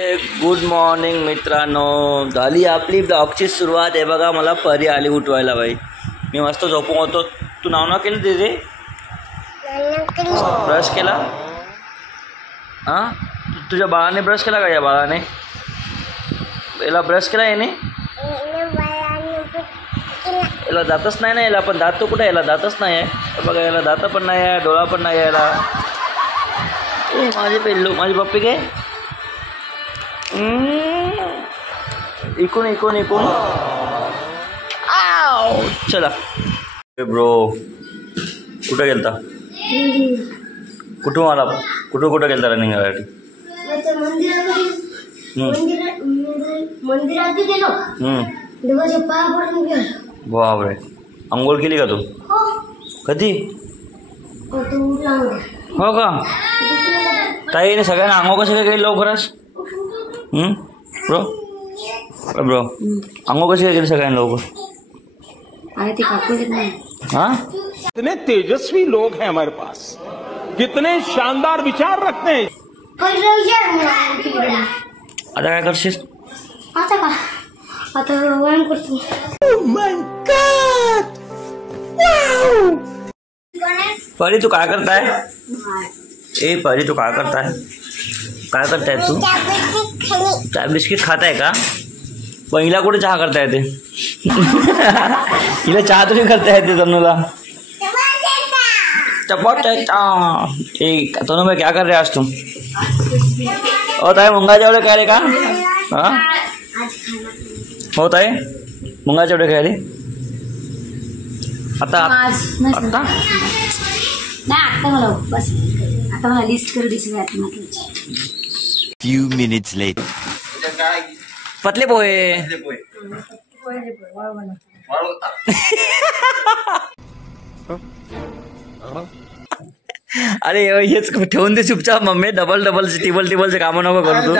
Good morning मित्रांनो, झाली आपली ब्लॉगची सुरुवात. आहे बघा, मला परी आली उठवायला. बाई मी मस्त झोपून होतो. तू नाव ना केलं तिथे? ब्रश केला? हां, तुझ्या बाळाने ब्रश केला का? या बाळाने याला ब्रश केला? याने याला दातच नाही ना. याला पण दात तो कुठे? याला दातच नाही आहे बघा. याला दात पण नाही आहे, डोळा पण नाही याला. ए माझे पेल्लू, माझी पप्पी काय इकून इकून इकून. आव चला ब्रो, कुठं गेलता? कुठून आला? कुठं गेलता रनिंग करायसाठी? बापरे, आंघोळ केली का तू? कधी? हो का? ताईने सगळ्यांना आंघोळ कशी काय केली लवकरच? ब्रो ब्रो आंघोळ कशी काय केली सगळ्यांना लवकर? हाँ, कितने तेजस्वी लोग हैं हमारे पास, कितने शानदार विचार रखते हैं. आता काय करशील? आता व्यायाम करतो. परी तू काय करताय? ए परी तू काय करताय? काय करताय तू? चाय बिस्किट खाताय का? पण हिला कुठे चहा करता येते? हिला चहा तरी करता येते तनुला? चपट ठीक. तनु भाई क्या कर रहे आज तुम? हो ताई, मुंगा जेवढे काय रे का? हाँ हो ताई, मुंगा जेवढे काय रे? आता आता मला लिस्ट कर दिसली. Few minutes later. पतले पोहे. अरे हेच ठेवून दे चुपचाप. मम्मी डबल टिबलचे कामं नको करू तू.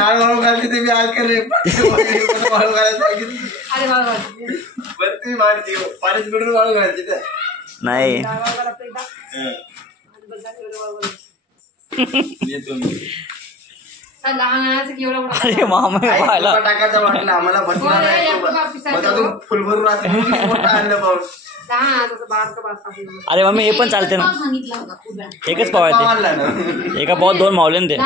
नाही अरे मामा पाहिला टाकायचा वाटला आम्हाला. फुलभरून अरे मम्मी हे पण चालते ना. एकच पाव आहे, एका पाव दोन मावले ते.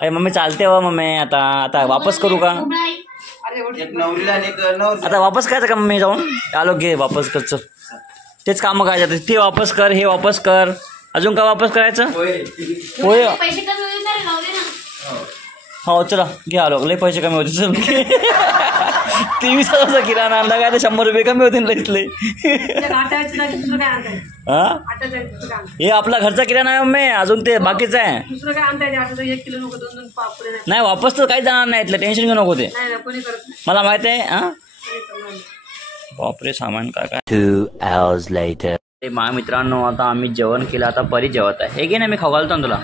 अरे मम्मी चालते हो मम्मी. आता वापस करू का? आता वापस करायचं का मम्मी? जाऊन आलो घे वापस करचं. तेच कामं काय जातात. ते वापस कर, हे वापस कर. अजून का वापस करायचं? होय हो चला घे. आलो. लय पैसे कमी होते. चल 23,000चा किराणा आणला काय? 100 रुपये कमी होते ना इथले. हा, हे आपला घरचा किराणा आहे मम्मी. अजून ते बाकीचं आहे. नाही वापस तर काही जाणार नाही. इथलं टेन्शन घेऊ नको. ते मला माहित आहे. हा बापरे, सामान काय काय. 2 hours later. माझ्या मित्रांनो, आता आम्ही जेवण केलं. आता परी जेवत आहे. हे घे ना, मी खाऊ घालतो ना तुला.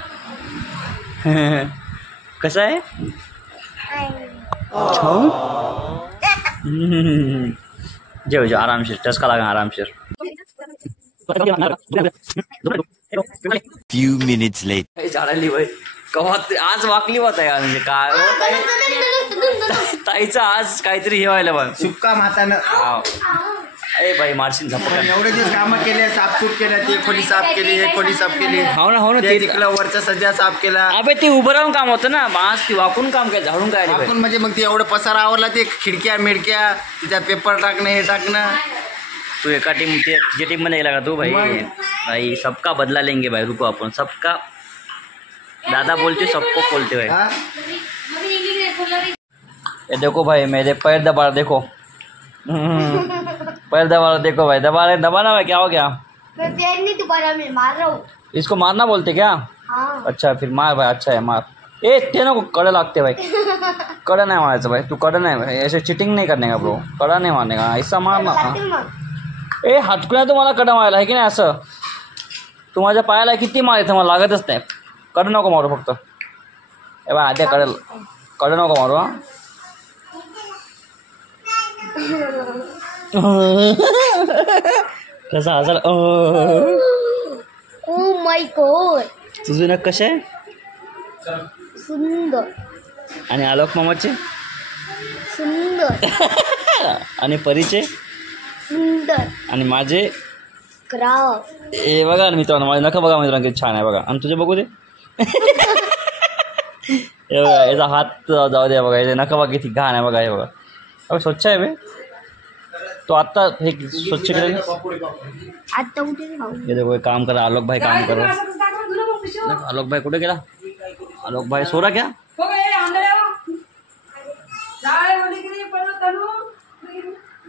कसं आहे? जेव आरामशीर. चस्का लागा आरामशीर. Few minutes later. झाडाली बाई कवात आज वाकली होत आहे. म्हणजे काय ताईचं आज काहीतरी हे व्हायला बघ. सुक्का मातानं ए बाई मारशील झपक. एवढे दिवस कामं केले, साफसूफ केल्या. ती खोली साफ केली, एक खोली साफ केली. हो ना ते तिकडं वरचा सज्जा साफ केला. अबे ते उभं राहून काम होतं ना. आज ती वाकून काम काय, झाडून काय? आपण म्हणजे मग ते एवढं पसारा आवरला. ते खिडक्या मिडक्या, तिच्यात पेपर टाकणं, हे टाकणं. तू एका तुझ्या टीम मध्ये गेला का तू? भाई सबका बदला लेंगे भाई. रुको अपन सबका. दादा बोलते सबको बोलते भाई. ये देखो भाई मेरे पैर दबा. देखो पैर दबा. देखो भाई दबाना भाई. क्या हो गया? मैं पैर नहीं दबा, मैं मार रहा हूँ. इसको मारना बोलते क्या? हाँ. अच्छा फिर मार भाई. अच्छा है मार. ए ते नको कड़ा लागते भाई. कड़ा नहीं मारायचं भाई. तू कड़ा नहीं भाई. ऐसे चिटिंग नहीं करने का ब्रो. कड़ा नहीं मारने का. ऐसा मारना. ए हातकुण्या तू मला कडा मारायला आहे की नाही? असं तू माझ्या पायाला किती मार येतं मला लागतच नाही. कडं नको मारू फक्त. ए बा आद्या कडं नको मारू. हा कसा हसायला. Oh my God. तुझं नक कशा आहे? सुंदर. आणि आलोक मामाचे सुंदर आणि परीचे सुंदर आणि माझे क्राव हे बघा मित्रांनो, माझे नखं बघा मित्रांनो किती छान आहे बघा. आणि तुझे बघू दे. हे बघा याचा हात जाऊ दे बघा, याचे नखं बघा किती घाण आहे बघा. हे बघा अबे स्वच्छ आहे बे. तो आत्ता हे स्वच्छ केलं. आता कुठे खाऊ हे देखो हे काम करा, आलोक भाई काम करो. आलोक भाई कुठे गेला? आलोक भाई सोरा क्या?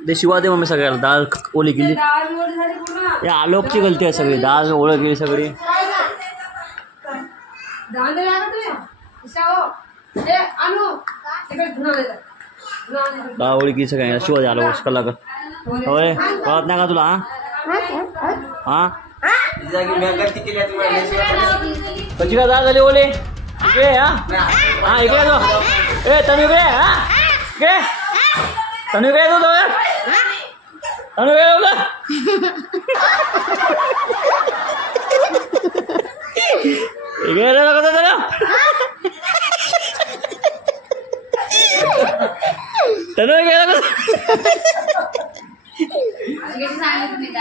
दे शिवा दे मम्मी सगळ्याला. डाळ ओली केली. या आलोकची गलती आहे सगळी. डाळ ओळख गेली सगळी. डाळ ओळी केली सगळ्या. शिवा दे आलोक कला कर. होय कळत नाही का तुला? हा कशी का डाळ झाली ओली? इकडे हा इकडे तो. ए तनु इकडे. हा इकडे तनु इकडे तू. तनु इकडे बोला. इकडे नका तनु. तनु इकडे नका.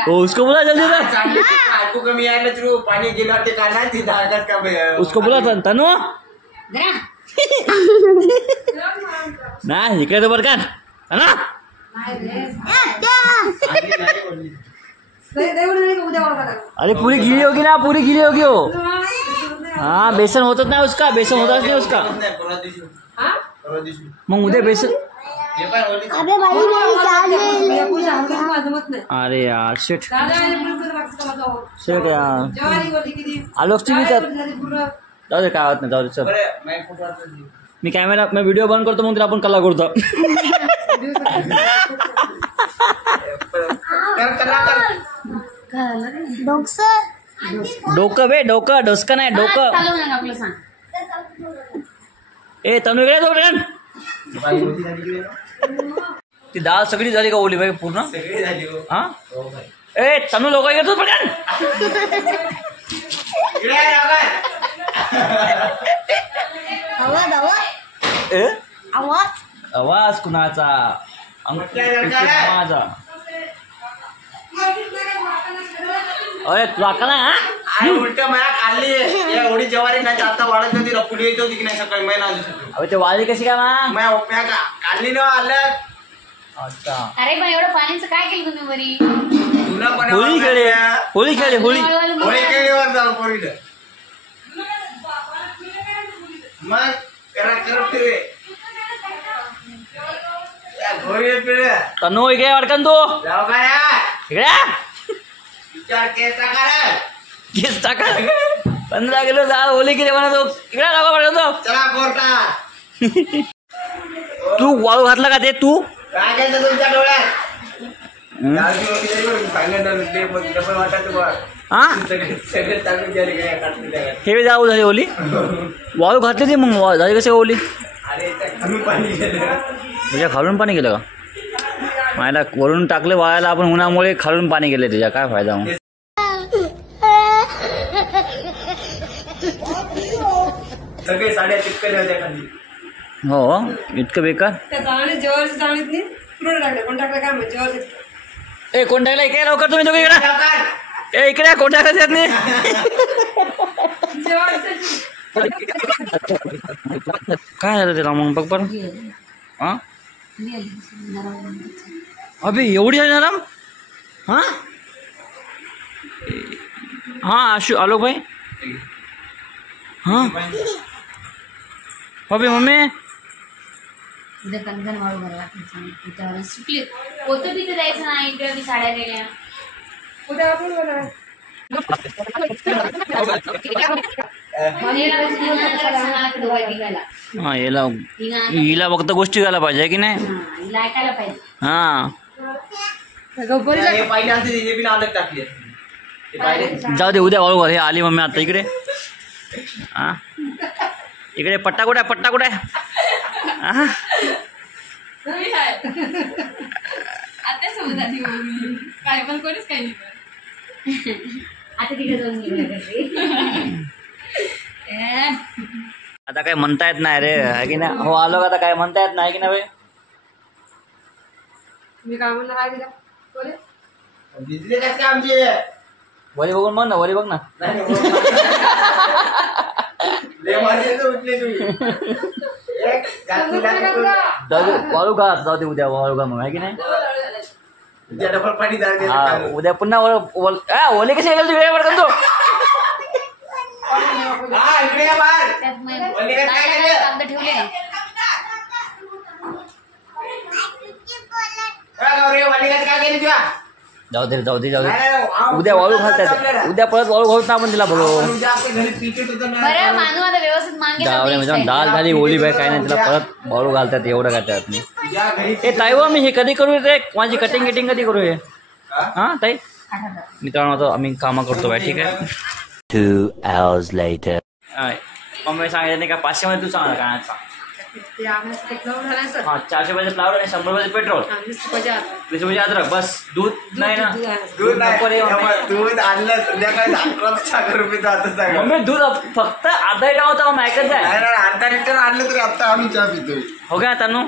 उसको बोला जल्दी से. कमी आहे तू पाणी गेलं ते का नाही का उसको बोला तनु. नाही इकडे तो बरं का ना. अरे पूरी गीली होगी ना, पूरी गीली होगी वो. हाँ बेसन होतच नाही उसका. बेसन होताच नाही उसका. मग उद्या बेसन. अबे भाई अरे यार शिट शिट यार. आलोकची मी तर जाऊ दे काय होत नाही. जाऊ दे चल. मी व्हिडिओ बंद करतो मग आपण कला करतो. डोकं बे डोकं. डोसकं नाही डोकं. ए तनु इकडे तो. ती डाळ सगळी झाली का ओली भाई पूर्ण? हा ए तनु लोक येतो पटकन. आवाज आवाज ए आवाज आवाज कुणाचा? माझा. अरे तुला का नाही? हा उलट मला खाल्ली एवढी ज्वारी नाही आता वाढत नव्हती. रपुली येत होती की नाही सकाळी महिना आली. अबे ते वाळली कशी काय मग? खाल्ली ना आलं. अच्छा अरे पण एवढं पाण्याचं काय केलं तुम्ही बरी? तुला पण होळी खेळली. होळी खेळली. होळी होळी केळीवर जाऊ पोरीला. मग करा करत रे घोरी पिढ्या तनु इकडे वाटकन तू. जाऊ का इकडे विचार केस टाका रे. केस टाका. 15 किलो डाळ ओली केली म्हणा तो. इकडे टाका वाटकन तो. चला कोर्टा. तू वाळू घातला का ते तू? काय केलं तुमच्या डोळ्यात? डबल वाटत हा सगळे चालून गेले काय काटले. हे जाऊ झाली ओली. वाळू घातली ती मग झाली कशी ओली? अरे कमी पाणी गेलं. त्याच्या खालून पाणी गेलं का? मायला वरून टाकले वाळायला आपण उन्हामुळे खालून पाणी गेले. त्याच्या काय फायदा मग? सगळे साड्या चिपकल्या होत्या खाली. हो इतकं बेकार. ए कोण टाकलं इकडे लवकर तुम्ही दोघे इकडे. ए इकडे कोण टाकलं त्यात नाही. काय झालं त्याला मग बघ बरं. हा अबे एवढी आहे नरम. हा हा आशु आलोक भाई. हा अबे मम्मी उद्या कंगन वाळू भरला सुटली होतं तिथे जायचं नाही. इकडे साड्या गेल्या. हा हिला फक्त गोष्टी घ्यायला पाहिजे की नाही? ऐकायला पाहिजे. हा पाहिजे आमचे हे बी नाटक टाकले. जाऊ दे उद्या वाळू. हे आली मम्मी आता इकडे. हा इकडे पट्टा कुठे आहे? पट्टा कुठे आहे? हा काय पण कोणीच काही नाही. आता तिकडे जाऊन आता काय म्हणता येत नाही रे, आहे की नाही? हो आलो आता काय म्हणता येत नाही की नाही? मी काय म्हणणार आहे तिला? बोले. भिजले कसं काय आमचे वरी बघून बघ ना, वरी बघ ना. लय मारले तर उठले तुम्ही जाऊ दे, वाळू घाल, जाऊ दे उद्या वाळू घाल मग, आहे की नाही? उद्या डबल पाणी जाऊ दे. हा उद्या पुन्हा ओले कसे गेले तू वेळेवर करतो. हा, इकडे या बाहेर. त्यात मग बोले काय केलं? कागद ठेवले ना. गौरी वालिकाचं काय केली तुला? जाऊ दे जाऊ दे जाऊ दे. नाही, नाही, उद्या वाळू घालतात, उद्या परत वाळू घालत ना आपण तिला बघू. आपण उद्या आपल्या घरी क्रिकेट होतं ना. बरं मानू आता व्यवस्थित मागे गावले म्हणजे दाल झाली ओली बाय काय नाही, तिला परत वाळू घालतात एवढं काय त्यात नाही. उद्या घरी ए ताई व मी हे कधी करू रे, माझी कटिंग गिटिंग कधी करू हे? हा ताई मित्रांनो आता आम्ही कामं करतो बाय, ठीक आहे. 2 hours later. मम्मी सांगितलं नाही का 500 मध्ये तू सांग काय सांग. हा 400 रुपयाचं फ्लावर आणि 100 रुपयाचं पेट्रोल, 20 रुपयाचे अद्रक, बस. दूध नाही ना, दूध नको रे नाही. मम्मी. दूध आणलं संध्याकाळी 11 रुपये जातं सगळं. मम्मी दूध फक्त अर्धा लिटर होता मग ऐकत जाय. नाही नाही, अर्धा लिटर आणलं तरी आता आम्ही चहा पितोय. हो का तनु?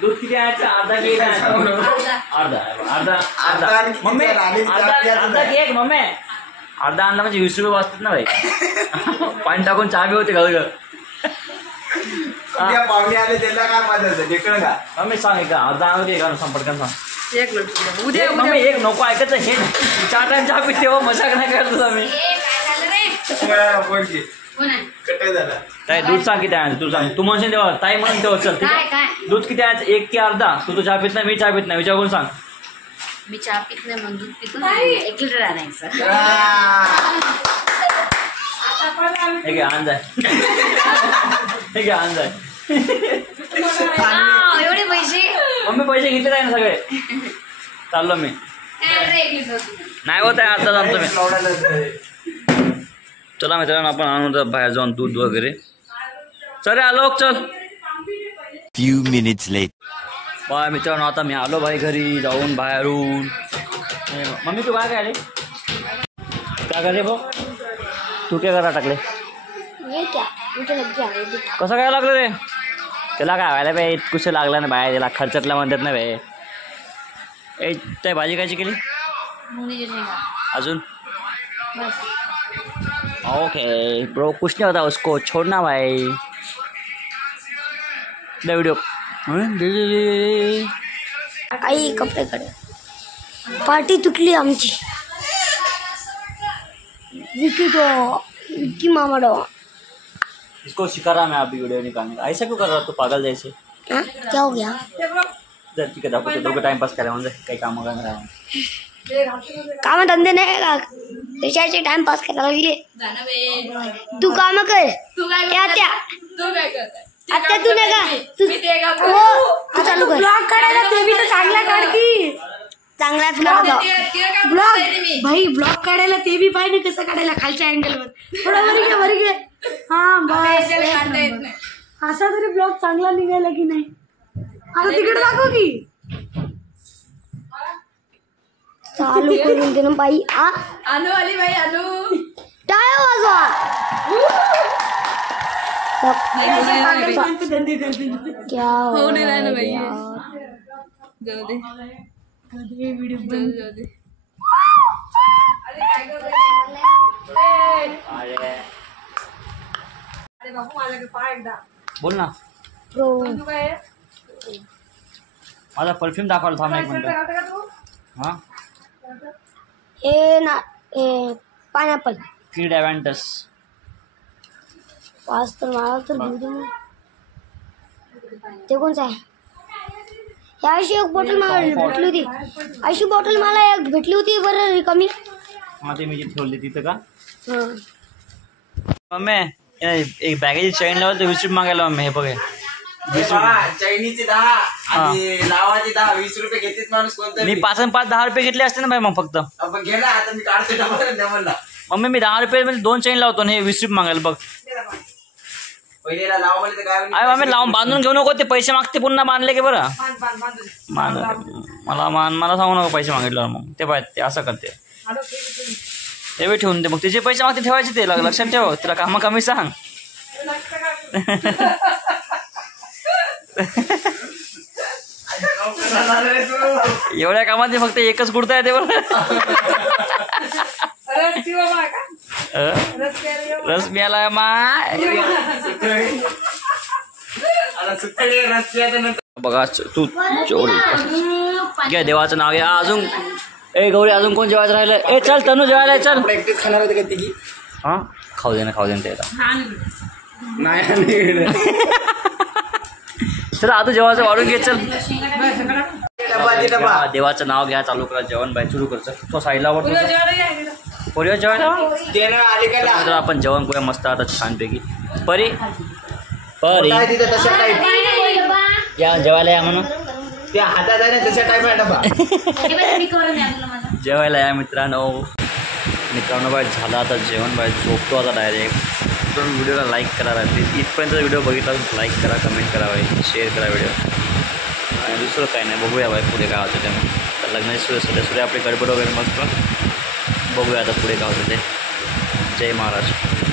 दूध किती आहे? अर्धा केक आहे. अर्धा अर्धा अर्धा आणि किती मम्मी, आणि अर्धा केक मम्मी. अर्धा आणला म्हणजे 20 रुपये वाचतात ना भाई. पाणी टाकून चहा बी होते घाल. उद्या पाहुणे आले त्यांना काय माझं ढेकळं का? मम्मी सांग का अर्धा आणलं का सांग पटकन सांग. एक मिनिट. उद्या मम्मी एक नको ऐकायचं हे 4 टाइम चहा पिते हो, मजाक नाही करत आम्ही. काय झालं रे? तुम्हाला फोन की कोण आहे? कट झाला. काय दूध सांग किती आहे तू सांग. तू म्हणशील तेव्हा ताई म्हणून तेव्हा चल ठीक काय आहे. काय? दूध किती आहे? 1 की अर्धा? तू चहा पित नाही, मी चहा पित नाही, विचारून सांग. मी चहा पित नाही मग दूध पितो. 1 लिटर आणायचं. हे घे आण जाय. हे घे आण जाय. एवढे पैसे मम्मी पैसे घेतले आहे ना सगळे. चाललो मी. काय रे 1 लिटर? नाही होत आहे आता जाणतो मी. चला मित्रांनो आपण आणू बाहेर जाऊन दूध वगैरे. चल आलोक चल. Few minutes later. बाय मित्रांनो आता मी आलो भाई घरी जाऊन बाहेरून. मम्मी तू काय रे? काय करे भाऊ? तू काय करा टाकले? कसं काय लागलं रे? त्याला काय व्हायला बाई कुठं लागलं ना बाय, त्याला खर्चटला म्हणतात ना बाई. ए त्या भाजी कायची केली? मुंगीची शेंगा. अजून बस. ओके ब्रो कुछ नहीं होता उसको छोड़ना भाई. दे वीडियो. आई कपड्याकडे पार्टी तुटली आमची. विक्की मामाडो. इसको सिखा रहा मैं अभी वीडियो निकालने का. ऐसा क्यों कर रहा तू पागल जैसे? हाँ? क्या हो गया? जर ठीक है दाखवतो दोघं टाइमपास करा म्हणजे काही काम करणार आहे. काम धंदे नाही का? रिचार्जचे टाइम पास करायला लागले. जाणं बे. तू काम कर. तू काय त्या त्या तू काय करताय? आता तू नाही का? तू मी ते का हो तू चालू कर. ब्लॉग काढायला ते बी तर चांगला काढ की. चांगला ब्लॉग भाई. ब्लॉग काढायला ते बी पाहिजे कसं काढायला खालच्या अँगल वर थोडा वर घे. हा बस असा तरी ब्लॉग चांगला निघाला की नाही. आता तिकडे दाखव की. चालू करून दे ना बाई. अनु आली बाई अनु. टाळ्या वाजवा. क्या हो ना बाई. गया? जाऊ दे. बोल ना. माझा परफ्यूम दाखवला थांब एक मिनिट. हा हे ना पायनॅपल किड ॲव्हेंटस. पाच तर मला तर घेऊ दे ना. ते कोणचं आहे? याशी एक बॉटल मला भेटली होती. अशी बॉटल मला एक भेटली होती बरं रिकामी. हा ते मी जी ठेवली तिथं का? हं. मम्मी एक बॅगेची चैन लावली तर 20 रुपये मागायला मम्मी. हे बघ 20 रुपये. चैनीचे 10 आणि लावाचे 10 20 रुपये घेतेच माणूस कोणतं. मी 5 आणि 5 10 रुपये घेतले असते ना भाई मग फक्त. आपण घे ना आता मी काढतो डबल. मम्मी मी 10 रुपये मध्ये 2 चैन लावतो ना. हे 20 रुपये मागायला बघ. पहिलेला लाव म्हणले तर काय अरे मम्मी लावून बांधून घेऊ नको. ते पैसे मागते पुन्हा बांधले की बरं. मला सांगू नको पैसे मागितल्यावर मग ते पाहिजे ते असं करते. ते बी ठेवून दे मग. तिचे पैसे मागते ठेवायचे ते लक्षात ठेव. तुला कामं कमी सांग. एवढ्या कामात फक्त एकच कुर्ता येते बरं. रस मिळाला माय. बघा तू जेवढी घ्या देवाचं नाव घ्या. अजून ए गौरी अजून कोण जेवायचं राहिलं. ए चल तनू जेवायला चल. प्रॅक्टिस खाणार होते का तिघी? हा खाऊ दे ना ते नाही चल आता जेवायचं वाढून घे चल. डबा देवाचं नाव घ्या चालू करा. जेवण बाई सुरू करचं तो साईडला वर पोरीवर जेवायला ते ना आली का तर आपण जेवण करूया मस्त आता छानपैकी. परी परी काय तिथे तशा टाईप या जेवायला या म्हणून. त्या हातात आहे ना तशा टाईप आहे डबा. जेवायला या मित्रांनो. बाई झालं आता जेवण बाई झोपतो आता डायरेक्ट. पण व्हिडिओला लाईक करा प्लीज. इथपर्यंत व्हिडिओ बघितला लाईक करा कमेंट करा बाई शेअर करा व्हिडिओ. आणि दुसरं काही नाही बघूया बाई पुढे काय होतं ते. तर लग्नाची सुरू आपली गडबड वगैरे मस्त बघूया आता पुढे काय होतं ते. जय महाराष्ट्र.